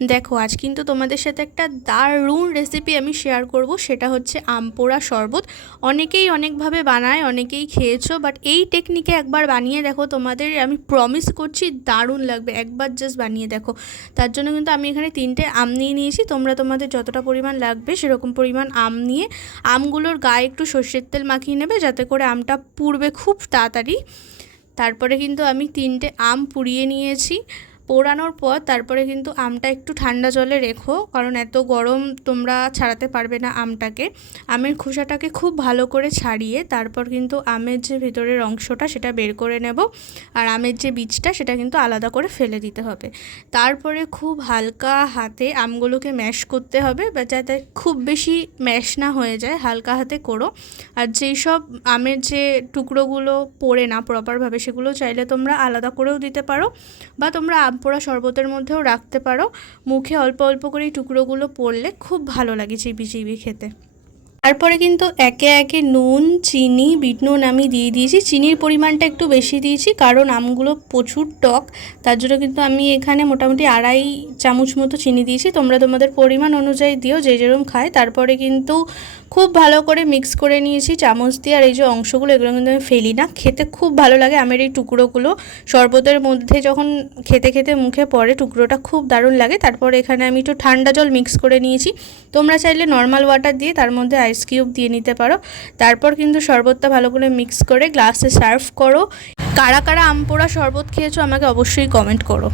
দেখো আজ কিন্তু তোমাদের সাথে একটা দারুণ রেসিপি আমি শেয়ার করব, সেটা হচ্ছে আম পোড়া শরবত। অনেকেই অনেকভাবে বানায়, অনেকেই খেয়েছো, বাট এই টেকনিকে একবার বানিয়ে দেখো, তোমাদের আমি প্রমিস করছি দারুণ লাগবে। একবার জাস্ট বানিয়ে দেখো। তার জন্য কিন্তু আমি এখানে 3টে আম নিয়ে নিয়েছি। তোমরা তোমাদের যতটা পরিমাণ লাগবে সেরকম পরিমাণ আম নিয়ে আমগুলোর গায়ে একটু সর্ষের তেল মাখিয়ে নেবে, যাতে করে আমটা পুড়বে খুব তাড়াতাড়ি। তারপরে কিন্তু আমি 3টে আম পুড়িয়ে নিয়েছি। পোড়ানোর পর তারপরে কিন্তু আমটা একটু ঠান্ডা জলে রেখো, কারণ এত গরম তোমরা ছাড়াতে পারবে না আমটাকে। আমের খোসাটাকে খুব ভালো করে ছাড়িয়ে তারপর কিন্তু আমের যে ভেতরের অংশটা সেটা বের করে নেব, আর আমের যে বীজটা সেটা কিন্তু আলাদা করে ফেলে দিতে হবে। তারপরে খুব হালকা হাতে আমগুলোকে ম্যাশ করতে হবে, বা যাতে খুব বেশি ম্যাশ না হয়ে যায়, হালকা হাতে করো। আর যেই সব আমের যে টুকরোগুলো পড়ে না প্রপারভাবে, সেগুলো চাইলে তোমরা আলাদা করেও দিতে পারো, বা তোমরা আম পোড়া শরবতের মধ্যেও রাখতে পারো। মুখে অল্প অল্প করে এই টুকরোগুলো পড়লে খুব ভালো লাগে চিবি চিবি খেতে। তারপরে কিন্তু একে একে নুন, চিনি, বিট নুন আমি দিয়ে দিয়েছি। চিনির পরিমাণটা একটু বেশি দিয়েছি, কারণ আমগুলো প্রচুর টক। তার জন্য কিন্তু আমি এখানে মোটামুটি 2.5 চামচ মতো চিনি দিয়েছি। তোমরা তোমাদের পরিমাণ অনুযায়ী দিও, যে যেরকম খায়। তারপরে কিন্তু খুব ভালো করে মিক্স করে নিয়েছি চামচ দিয়ে। আর এই যে অংশগুলো, এগুলো কিন্তু আমি ফেলি না, খেতে খুব ভালো লাগে আমের এই টুকরোগুলো। শরবতের মধ্যে যখন খেতে খেতে মুখে পড়ে, টুকরোটা খুব দারুণ লাগে। তারপরে এখানে আমি একটু ঠান্ডা জল মিক্স করে নিয়েছি। তোমরা চাইলে নর্মাল ওয়াটার দিয়ে তার মধ্যে আইস কিউব দিয়ে নিতে পারো। তারপর কিন্তু শরবতটা ভালো করে মিক্স করে গ্লাসে সার্ভ করো। কারা কারা আম পোড়া শরবত খেয়েছো আমাকে অবশ্যই কমেন্ট করো।